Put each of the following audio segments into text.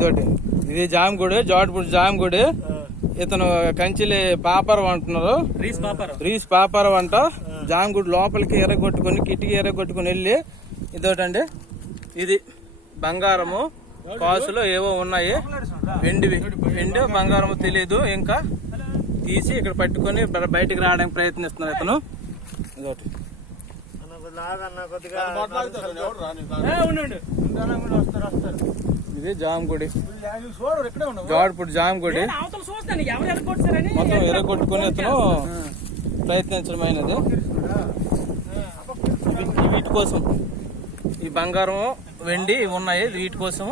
ఇదోటి ఇది జామగుడి, జోటపూడి జామగుడి. ఇతను కంచిలి పాపరం అంటున్నారు, రీస్ పాపరం అంట. జామగుడి లోపలికి ఎర్రగొట్టుకుని కిటికీ ఎర్రగొట్టుకుని వెళ్ళి ఇదోటండి, ఇది బంగారము కాసులు ఏవో ఉన్నాయి, వెండి బంగారము తెలియదు. ఇంకా తీసి ఇక్కడ పట్టుకొని బయటికి రావడానికి ప్రయత్నిస్తున్నారు ఇతను. ఇదోటి ఇది జామగుడి, జోటపూడి జామగుడి. మొత్తం ఎర్రగొట్టుకుని ఇతను ప్రయత్నించడమైనది. వీటి కోసం ఈ బంగారం వెండి ఉన్నాయి, వీటి కోసం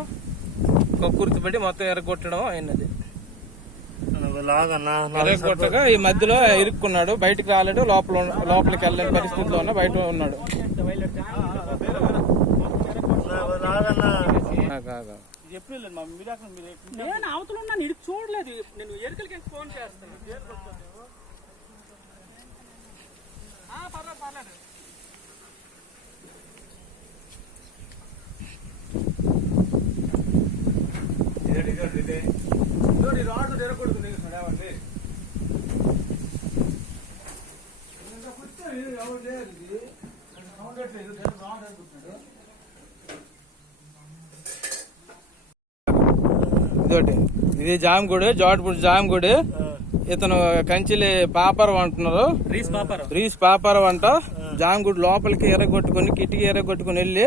కక్కుర్తిపడి మొత్తం ఎర్రగొట్టడం అయినది. ఎర్రగొట్టగా ఈ మధ్యలో ఇరుక్కున్నాడు, బయటికి రాలేడు, లోపలికి వెళ్ళలేని పరిస్థితిలో ఉన్న బయట ఉన్నాడు. నేను అవతల ఉన్నాను, ఇటు చూడలేదు. నేను ఎరుకలకి ఫోన్ చేస్తాను. పర్లేదు. ఇదోటి ఇది జామగుడి, జోటపూడి జామగుడి. ఇతను కంచిలి పాపరం అంటున్నారు, రీస్ పాపరం అంట. జామగుడి లోపలికి ఎర్రగొట్టుకుని కిటికీ ఎర్రగొట్టుకుని వెళ్ళి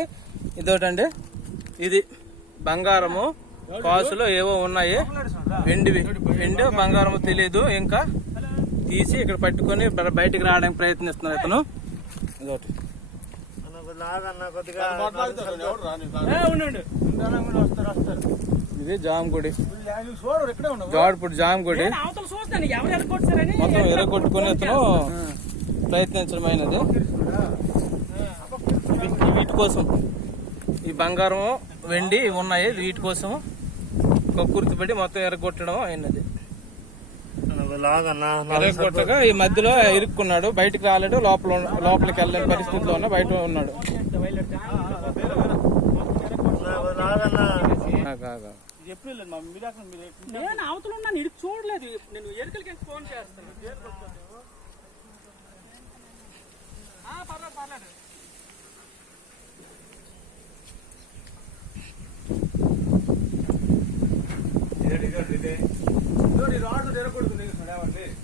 ఇదోటండి, ఇది బంగారము కాసులు ఏవో ఉన్నాయి, వెండి బంగారము తెలియదు. ఇంకా తీసి ఇక్కడ పట్టుకొని బయటికి రావడానికి ప్రయత్నిస్తున్నారు ఇతను. ఇదోటి ఇది జామగుడి, జోటపూడి జామగుడి. మొత్తం ఎర్రగొట్టుకుని ఇతను ప్రయత్నించడమైనది. వీటి కోసం ఈ బంగారం వెండి ఉన్నాయి, వీటి కోసం కక్కుర్తిపడి మొత్తం ఎర్రగొట్టడం అయినది. ఎర్రగొట్టగా ఈ మధ్యలో ఇరుక్కున్నాడు, బయటికి రాలేడు, లోపలికి వెళ్ళలేని పరిస్థితిలో ఉన్న బయట ఉన్నాడు. నేను అవతల ఉన్నాను, ఇటు చూడలేదు. నేను ఎరుకలకి ఫోన్ చేస్తాను. పర్లేదు. రాడు ఎరగొడుతుంది ఎవరు లేదు.